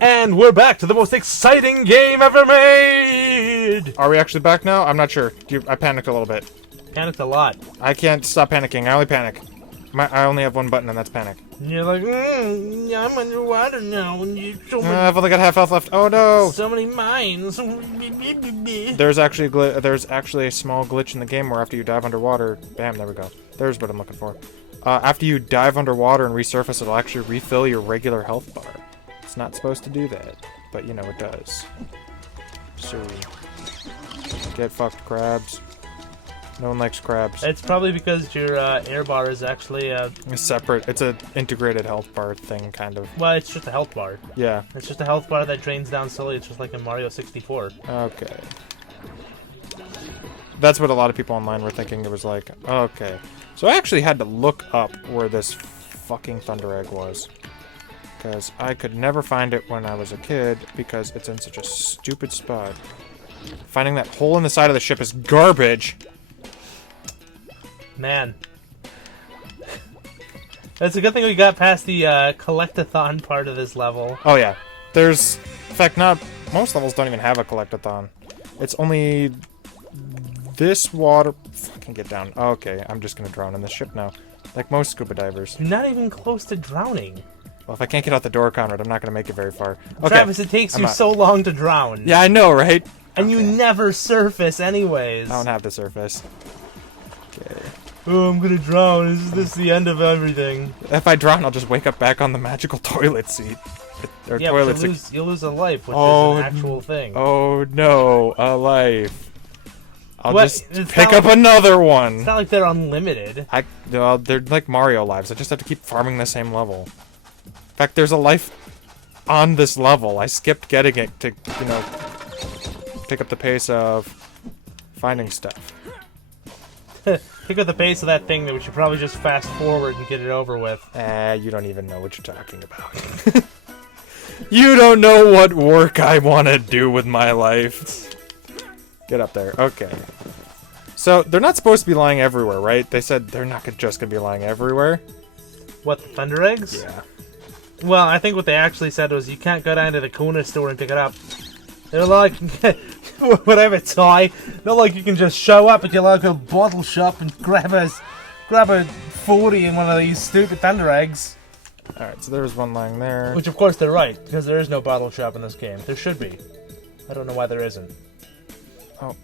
And we're back to the most exciting game ever made! Are we actually back now? I'm not sure. I panicked a little bit. Panicked a lot. I can't stop panicking. I only panic. I only have one button, and that's panic. And you're like, I'm underwater now, and you so many, I've only got half health left. Oh no! so many mines. There's actually a small glitch in the game where after you dive underwater, bam, there we go. There's what I'm looking for. After you dive underwater and resurface, it'll actually refill your regular health bar. It's not supposed to do that, but you know it does. So, get fucked, crabs. No one likes crabs. It's probably because your air bar is actually It's separate. It's an integrated health bar thing, kind of. well, it's just a health bar. Yeah. It's just a health bar that drains down slowly. It's just like in Mario 64. Okay. That's what a lot of people online were thinking. It was like, okay. So I actually had to look up where this fucking Thunder Egg was. Because I could never find it when I was a kid, because it's in such a stupid spot. Finding that hole in the side of the ship is garbage! Man. It's a good thing we got past the collectathon part of this level. Oh yeah. There's... In fact, most levels don't even have a collectathon. It's only... this water... Fucking get down. Okay, I'm just gonna drown in this ship now. Like most scuba divers. You're not even close to drowning. Well, if I can't get out the door, Conrad, I'm not gonna make it very far. Okay. Travis, it takes you so long to drown. Yeah, I know, right? And you never surface anyways. I don't have the surface. Okay. Oh, I'm gonna drown. Is this the end of everything? If I drown, I'll just wake up back on the magical toilet seat. Or Yeah, toilet but seat. you'll lose a life, which Oh, is an actual thing. Oh no, a life. I'll What? just It's pick not up another one. It's not like they're unlimited. Well, they're like Mario lives. I just have to keep farming the same level. In fact, there's a life on this level. I skipped getting it to, you know, pick up the pace of finding stuff. Pick up the pace of that thing that we should probably just fast forward and get it over with. You don't even know what you're talking about. You don't know what work I want to do with my life. Get up there. Okay. So, they're not supposed to be lying everywhere, right? They said they're not just going to be lying everywhere. What, the Thunder Eggs? Yeah. Well, I think what they actually said was you can't go down to the Kuna store and pick it up. They're like, whatever, toy. Not like you can just show up at your local bottle shop and grab a 40 in one of these stupid Thunder Eggs. Alright, so there's one lying there. Which, of course, they're right, because there is no bottle shop in this game. There should be. I don't know why there isn't. Oh.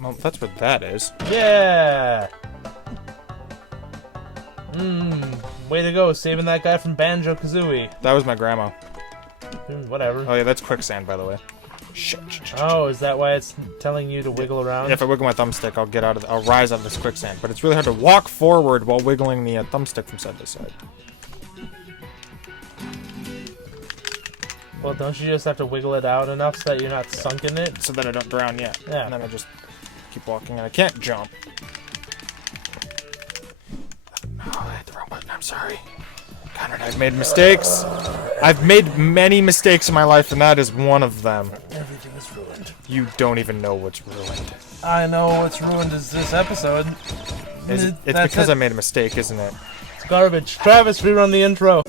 Well, that's what that is. Yeah! Way to go, saving that guy from Banjo-Kazooie. That was my grandma. Whatever. Oh yeah, that's quicksand, by the way. Shit. Oh, is that why it's telling you to wiggle around? Yeah, if I wiggle my thumbstick, I'll rise out of this quicksand. But it's really hard to walk forward while wiggling the thumbstick from side to side. Well, don't you just have to wiggle it out enough so that you're not sunk in it? So that I don't drown, yeah. Yeah. And then I just keep walking, and I can't jump. Oh, I hit the wrong button. I'm sorry. Conrad, I've made mistakes. I've made many mistakes in my life, and that is one of them. Everything is ruined. You don't even know what's ruined. I know what's ruined is this episode. It's because I made a mistake, isn't it? It's garbage. Travis, rerun the intro.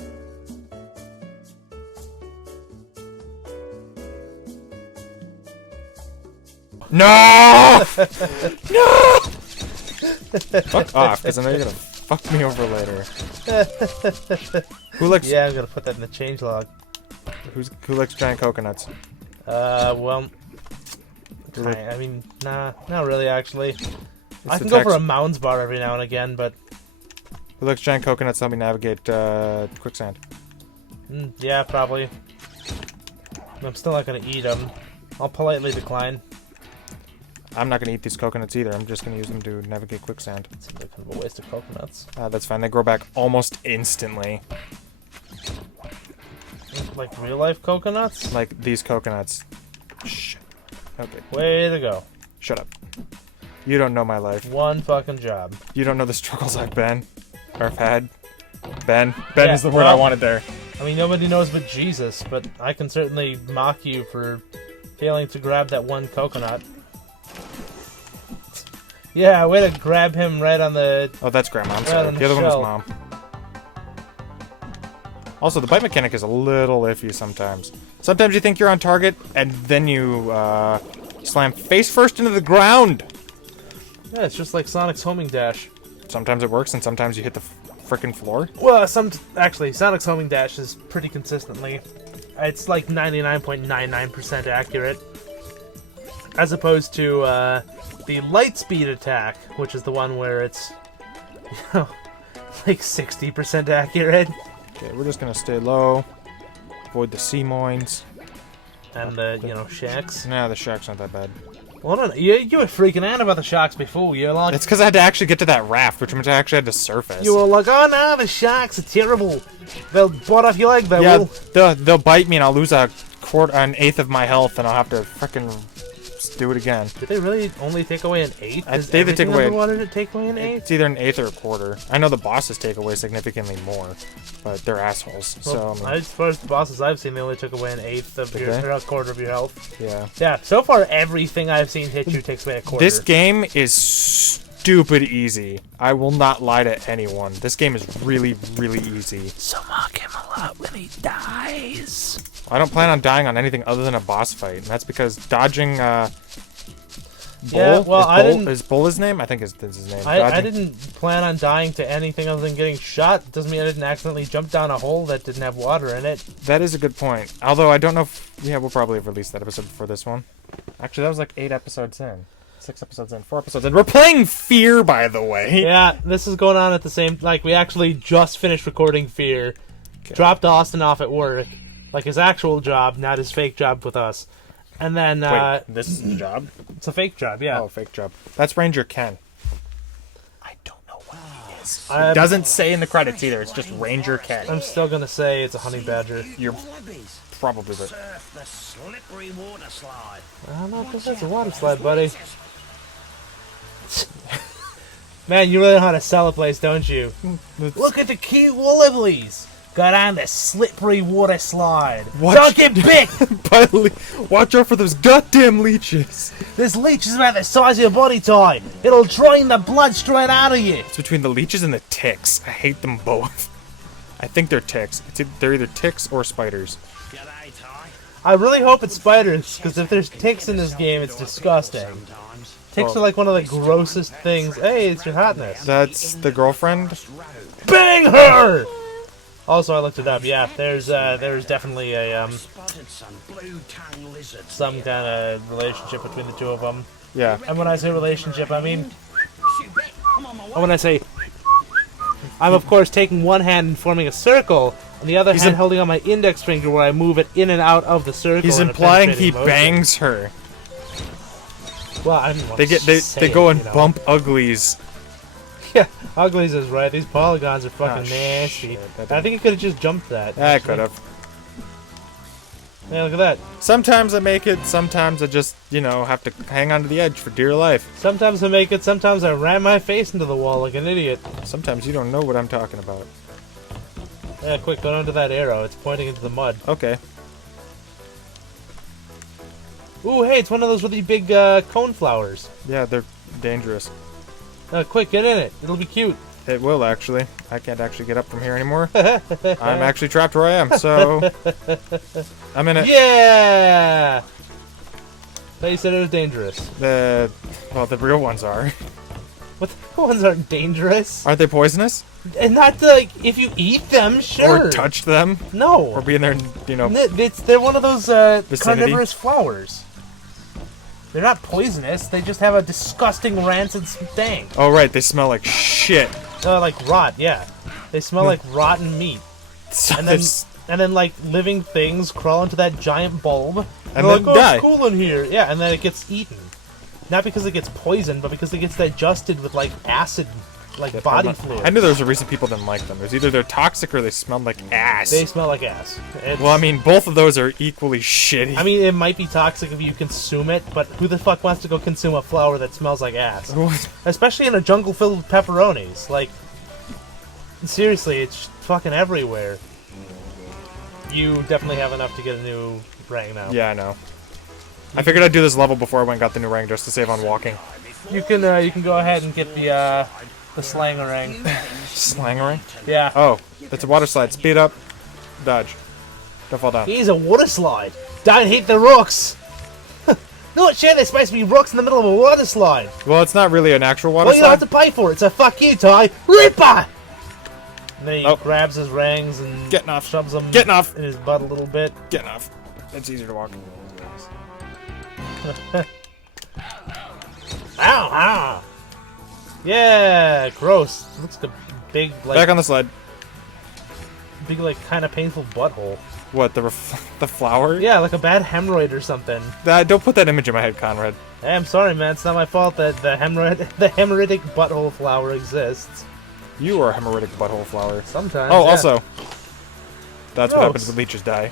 No! No! Fuck off, because I know you're gonna fuck me over later. Who likes? Yeah, I'm gonna put that in the changelog. Who likes giant coconuts? Well, I mean, nah, not really. Actually, I can the go for a Mounds bar every now and again, but who likes giant coconuts? Help me navigate quicksand. Yeah, probably. I'm still not gonna eat them. I'll politely decline. I'm not gonna eat these coconuts either. I'm just gonna use them to navigate quicksand. Seems like kind of a waste of coconuts. That's fine. They grow back almost instantly. Like real life coconuts? Like these coconuts. Shit. Okay. Way to go. Shut up. You don't know my life. One fucking job. You don't know the struggles I've been. Or have had. Ben is the word well, I wanted there. I mean, nobody knows but Jesus, but I can certainly mock you for failing to grab that one coconut. Yeah, way to grab him right on the... Oh, that's Grandma. I'm right sorry. on The other one was shell. Mom. Also, the bite mechanic is a little iffy sometimes. Sometimes you think you're on target, and then you slam face first into the ground. Yeah, it's just like Sonic's homing dash. Sometimes it works, and sometimes you hit the frickin' floor. Well, actually, Sonic's homing dash is pretty consistently. It's like 99.99% accurate. As opposed to the light speed attack, which is the one where it's, you know, like 60% accurate. Okay, we're just gonna stay low. Avoid the sea moines. And the, you know, sharks. Nah, the shark's not that bad. Well, no, you were freaking out about the sharks before. You're like... It's because I had to actually get to that raft, which means I actually had to surface. You were like, oh no, the sharks are terrible. They'll bite off your leg, they will. They'll bite me and I'll lose an eighth of my health and I'll have to frickin' do it again. Did they really only take away an eighth? They either take away... wanted to take away an eighth? It's either an eighth or a quarter. I know the bosses take away significantly more, but they're assholes. Well, so I mean, as far as the bosses I've seen, they only took away an eighth of your, or a quarter of your health. Yeah. Yeah. So far, everything I've seen hit you takes away a quarter. This game is stupid easy. I will not lie to anyone. This game is really, really easy. So mock him a lot when he dies. I don't plan on dying on anything other than a boss fight, and that's because dodging. Bull? Yeah, well, Is Bull his name? I think is his name. I didn't plan on dying to anything other than getting shot. Doesn't mean I didn't accidentally jump down a hole that didn't have water in it. That is a good point. Although I don't know if... Yeah, we'll probably have released that episode before this one. Actually, that was like 8 episodes in. 6 episodes in. 4 episodes in. We're playing Fear, by the way. Yeah, this is going on at the same... Like, we actually just finished recording Fear. Okay. Dropped Austin off at work. Like, his actual job, not his fake job with us. And then, Wait, this is the job? It's a fake job, yeah. Oh, fake job. That's Ranger Ken. I don't know what he is. It doesn't say in the credits either. It's just Ranger Ken. I'm still gonna say it's a honey badger. You're probably right. I don't know if this is a water slide, buddy. Man, you really know how to sell a place, don't you? Look at the cute wallabies! Got on the slippery water slide. Don't get bit! Watch out for those goddamn leeches. This leech is about the size of your body type. It'll drain the blood straight out of you. It's between the leeches and the ticks. I hate them both. I think they're ticks. They're either ticks or spiders. I really hope it's spiders, because if there's ticks in this game, it's disgusting. Ticks are like one of the grossest things. Hey, it's your hotness. That's the girlfriend? Bang her! Also, I looked it up. Yeah, there's definitely a some kind of relationship between the two of them. Yeah. And when I say relationship, I mean, when I say, I'm of course taking one hand and forming a circle, and the other hand holding on my index finger where I move it in and out of the circle. He's implying he bangs her. Well, I didn't want they go and bump uglies. Yeah, uglies is right. These polygons are fucking nasty. I think he could have just jumped that. I could have. Yeah, look at that. Sometimes I make it, sometimes I just, you know, have to hang on to the edge for dear life. Sometimes I make it, sometimes I ram my face into the wall like an idiot. Sometimes you don't know what I'm talking about. Yeah, quick, go down to that arrow. It's pointing into the mud. Okay. Ooh, hey, it's one of those really big cone flowers. Yeah, they're dangerous. Quick, get in it. It'll be cute. It will, actually. I can't actually get up from here anymore. I'm actually trapped where I am, so... I'm in it. Yeah! They said it was dangerous. Well, the real ones are. What, the ones aren't dangerous? Aren't they poisonous? And not, like, if you eat them, sure. Or touch them? No. Or be in there, you know... They're one of those carnivorous flowers. They're not poisonous, they just have a disgusting rancid stank. Oh right, they smell like shit. Like rot, yeah. They smell like rotten meat. And then like living things crawl into that giant bulb. And then like, die. It's cool in here. Yeah, and then it gets eaten. Not because it gets poisoned, but because it gets digested with like acid, like body fluid. I knew there was a reason people didn't like them. It was either they're toxic or they smelled like ass. They smell like ass. Well, I mean, both of those are equally shitty. I mean, it might be toxic if you consume it, but who the fuck wants to go consume a flower that smells like ass? Especially in a jungle filled with pepperonis. Like, seriously, it's fucking everywhere. You definitely have enough to get a new rang now. Yeah, I know. I figured I'd do this level before I went and got the new rang just to save on walking. You can go ahead and get the slangerang. Slangerang? Yeah. Oh, it's a water slide. Speed up, dodge. Don't fall down. Here's a water slide. Don't hit the rocks. Not sure there's supposed to be rocks in the middle of a water slide. Well, it's not really an actual water Well, you slide. have to pay for it, so fuck you, Ty. Ripper! And then he grabs his rings and Getting off. shoves them Getting off. in his butt a little bit. Getting off. It's easier to walk. Ow, ow. Yeah, gross. Looks like a big, like, Back on the sled. big, like, kind of painful butthole. What, the flower? Yeah, like a bad hemorrhoid or something. Don't put that image in my head, Conrad. Hey, I'm sorry, man. It's not my fault that the hemorrhoidic butthole flower exists. You are a hemorrhoidic butthole flower. Sometimes. Oh, yeah. also, that's what Gross. happens when leeches die.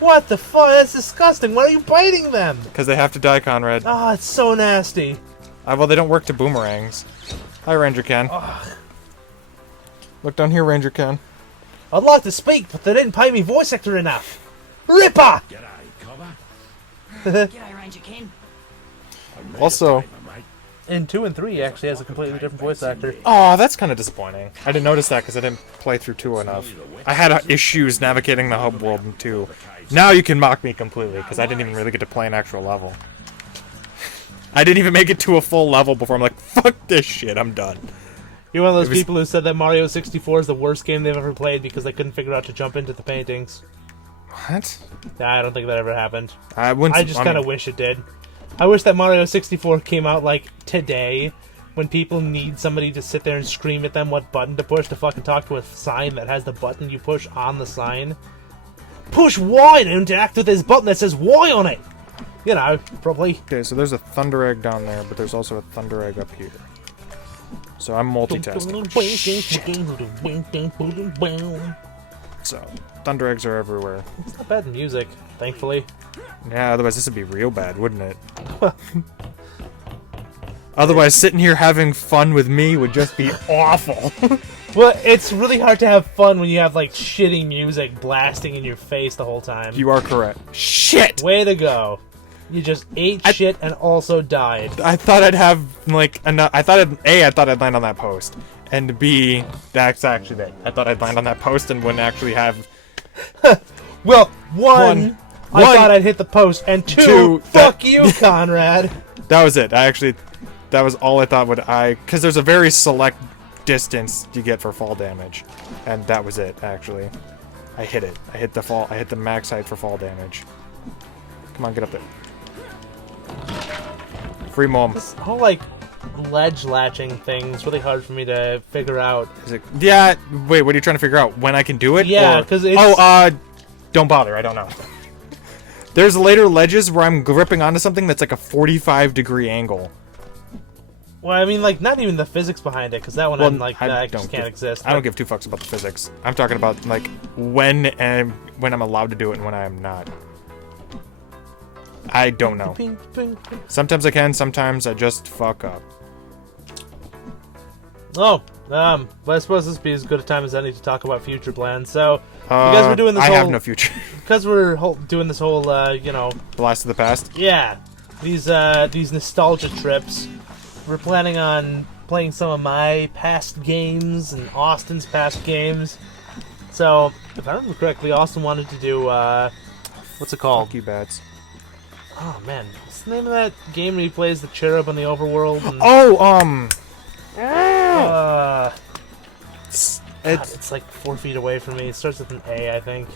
What the fuck? That's disgusting. Why are you biting them? Because they have to die, Conrad. Oh, it's so nasty. Well, they don't work to boomerangs. Hi, Ranger Ken. Ugh. Look down here, Ranger Ken. I'd like to speak, but they didn't pay me voice actor enough. Ripper! G'day, Cobber. G'day, Ranger Ken. Also, In 2 and 3, he actually has a completely different voice actor. oh, that's kind of disappointing. I didn't notice that because I didn't play through 2 enough. I had issues navigating the hub world in 2. Now you can mock me completely because I didn't even really get to play an actual level. I didn't even make it to a full level before I'm like, fuck this shit, I'm done. You're one of those It was- people who said that Mario 64 is the worst game they've ever played because they couldn't figure out to jump into the paintings. What? Nah, I don't think that ever happened. I wouldn't. I just kind of wish it did. I wish that Mario 64 came out, like, today, when people need somebody to sit there and scream at them what button to push to fucking talk to a sign that has the button you push on the sign. Push Y to interact with this button that says Y on it! You know, probably. Okay, so there's a Thunder Egg down there, but there's also a Thunder Egg up here. So I'm multitasking. So, Thunder Eggs are everywhere. It's not bad music, thankfully. Yeah, otherwise this would be real bad, wouldn't it? Otherwise, sitting here having fun with me would just be awful. Well, it's really hard to have fun when you have, like, shitty music blasting in your face the whole time. You are correct. Shit! Way to go. You just ate shit and also died. I thought I'd have, like, enough. I thought I'd land on that post. And B, that's actually it. I thought I'd land on that post and wouldn't actually have. Well, one, I One. thought I'd hit the post, and two, Two, fuck you, Conrad. That was it. That was all I thought because there's a very select distance you get for fall damage. And that was it, actually. I hit it. I hit the max height for fall damage. Come on, get up there. Free mom. This whole, like, ledge latching thing's really hard for me to figure out. Is it? Yeah. Wait. What are you trying to figure out? When I can do it? Yeah, Or- 'cause it's- don't bother. I don't know. There's later ledges where I'm gripping onto something that's like a 45-degree angle. Well, I mean, like, not even the physics behind it, because that one, Well, I'm like, I that don't just can't give- exist. I don't give two fucks about the physics. I'm talking about like when I'm allowed to do it and when I am not. I don't know. Sometimes I can. Sometimes I just fuck up. Oh, but I suppose this would be as good a time as any to talk about future plans. So, you guys were doing this I whole... have no future. Because we're doing this whole, you know... Blast of the past. Yeah, these nostalgia trips. We're planning on playing some of my past games and Austin's past games. So, if I remember correctly, Austin wanted to do, what's it called? Fuck you, bats. Oh, man. What's the name of that game where he plays the cherub in the overworld? And, God, it's like 4 feet away from me. It starts with an A, I think.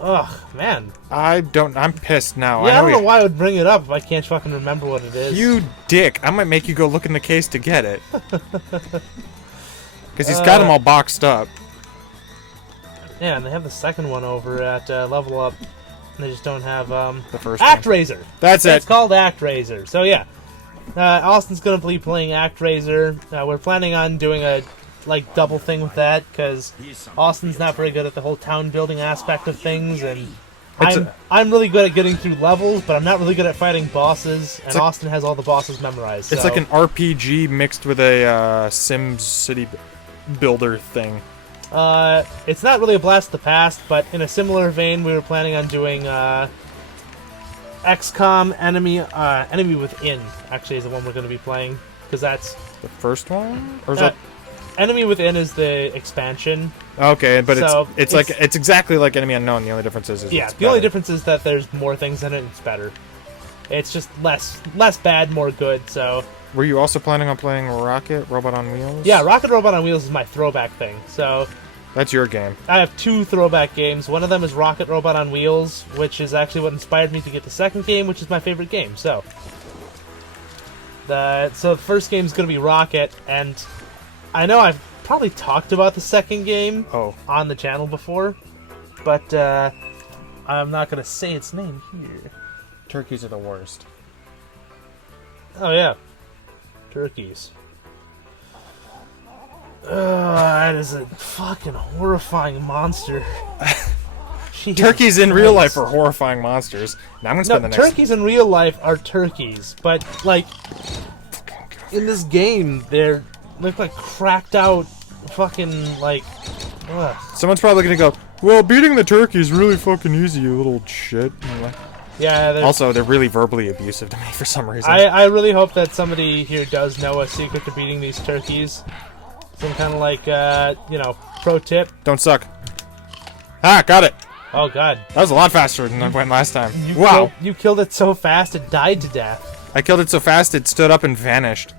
Ugh, man. I'm pissed now. Yeah, I don't know why I would bring it up if I can't fucking remember what it is. You dick. I might make you go look in the case to get it. Because he's got them all boxed up. Yeah, and they have the second one over at Level Up. And they just don't have, The first ActRaiser! That's it. It's called ActRaiser. So, yeah. Austin's gonna be playing ActRaiser. We're planning on doing a, like, double thing with that, because Austin's not very good at the whole town building aspect of things, and I'm really good at getting through levels, but I'm not really good at fighting bosses, and Austin has all the bosses memorized. It's so. like an RPG mixed with a Sim City builder thing. It's not really a Blast of the Past, but in a similar vein, we were planning on doing XCOM Enemy Within. Actually, is the one we're going to be playing, because that's The first one? Or is Uh, that... Enemy Within is the expansion. Okay, but So, it's exactly like Enemy Unknown. The only difference is Yeah, it's the only better. difference is that there's more things in it and it's better. It's just less bad, more good, so... Were you also planning on playing Rocket Robot on Wheels? Yeah, Rocket Robot on Wheels is my throwback thing, so... That's your game. I have 2 throwback games. One of them is Rocket Robot on Wheels, which is actually what inspired me to get the second game, which is my favorite game, so... the first game is going to be Rocket, and I know I've probably talked about the second game on the channel before, but I'm not going to say its name here. Turkeys are the worst. Oh yeah, turkeys. That is a fucking horrifying monster. Jesus Turkeys in real life Christ. are horrifying monsters. Now I'm gonna No, spend the next. turkeys in real life are turkeys, but like in this game, they're look like cracked out, fucking like. Ugh. Someone's probably gonna go, well, beating the turkey is really fucking easy, you little shit. Yeah. Also, they're really verbally abusive to me for some reason. I really hope that somebody here does know a secret to beating these turkeys. Some kind of like, pro tip. Don't suck. Ah, got it. Oh god. That was a lot faster than I went last time. You killed it so fast it died to death. I killed it so fast it stood up and vanished.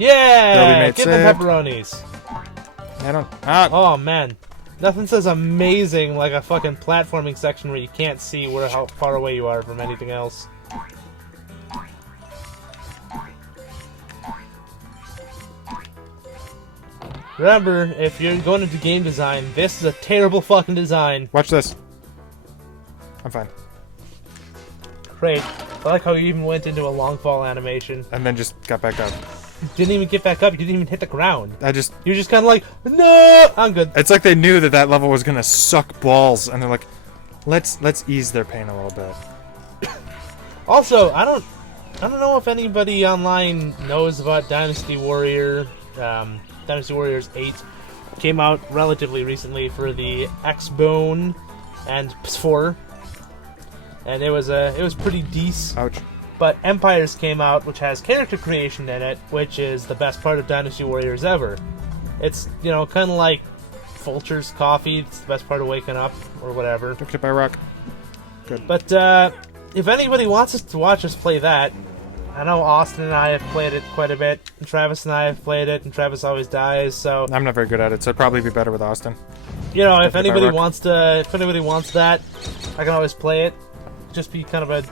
Yeah! Give them saved. pepperonis. I don't. Ah, Oh man. Nothing says amazing like a fucking platforming section where you can't see how far away you are from anything else. Remember, if you're going into game design, this is a terrible fucking design. watch this. I'm fine. Great. I like how you even went into a long fall animation. And then just got back up. You didn't even get back up, you didn't even hit the ground. You're just kind of like, no, I'm good. It's like they knew that that level was gonna suck balls, and they're like, let's ease their pain a little bit. Also, I don't know if anybody online knows about Dynasty Warrior. Dynasty Warriors 8 came out relatively recently for the Xbone and PS4, and it was pretty decent. Ouch. But Empires came out, which has character creation in it, which is the best part of Dynasty Warriors ever. It's kind of like Fulcher's coffee. It's the best part of waking up or whatever. Don't get by a rock. Good. But if anybody wants us to watch us play that, I know Austin and I have played it quite a bit, and Travis and I have played it, and Travis always dies. So I'm not very good at it, so it'd probably be better with Austin. if anybody wants that, I can always play it. Just be kind of a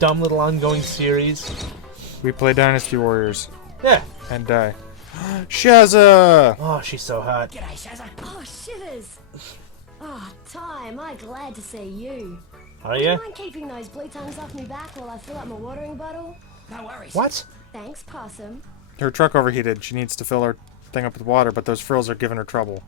dumb little ongoing series. We play Dynasty Warriors Yeah. and die. Shazza! Oh, she's so hot. G'day, Shazza. Oh, shivers! Oh, Ty, am I glad to see you. Are Do you you? mind keeping those blue tongues off me back while I fill up my watering bottle? No worries. What? Thanks, Possum. Her truck overheated. She needs to fill her thing up with water, but those frills are giving her trouble.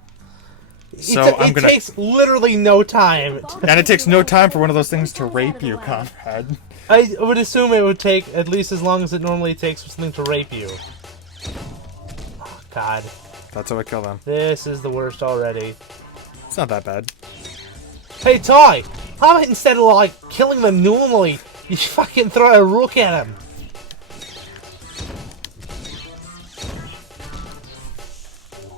So I'm it gonna. takes literally no time. And it takes no time for one of those things to rape you, comrade. I would assume it would take at least as long as it normally takes for something to rape you. Oh, God. That's how I kill them. This is the worst already. It's not that bad. Hey, Ty! How about instead of, like, killing them normally, you fucking throw a rook at them?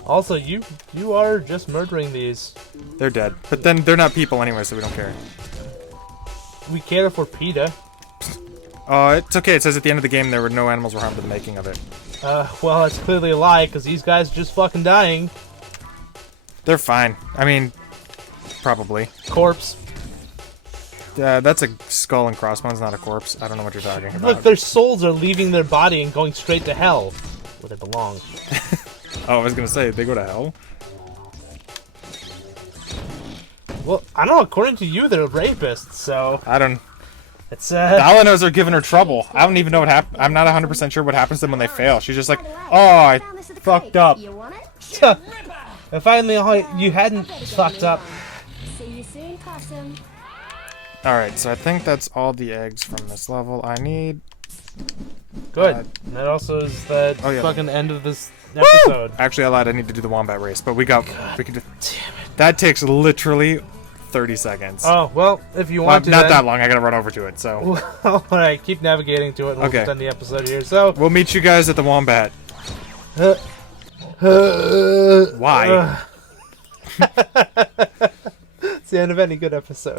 Also, you are just murdering these. They're dead. But then they're not people anyway, so we don't care. We care for PETA. It's okay. It says at the end of the game there were no animals were harmed in the making of it. Well, that's clearly a lie, because these guys are just fucking dying. They're fine. I mean, probably. Corpse. That's a skull and crossbones, not a corpse. I don't know what you're talking about. Look, their souls are leaving their body and going straight to hell, where they belong. Oh, I was gonna say, they go to hell? Well, I don't know, according to you, they're rapists, so... I don't... It's, All I know is they're giving her trouble. I don't even know what happened. I'm not 100% sure what happens to them when they fail. She's just like, oh, I Found this at the fucked crate. up. You want it? If I only you hadn't fucked up. See you soon, Possum. Alright, so I think that's all the eggs from this level I need. Good. And that also is the Oh, yeah. fucking end of this episode. Actually, I lied. I need to do the wombat race, but we can do... Damn it. That takes literally 30 seconds. Oh, well, if you Well, want to, not then... that long. I gotta run over to it, so... Alright, keep navigating to it. We'll Okay. just end the episode here. So, We'll meet you guys at the wombat. Why? It's the end of any good episode.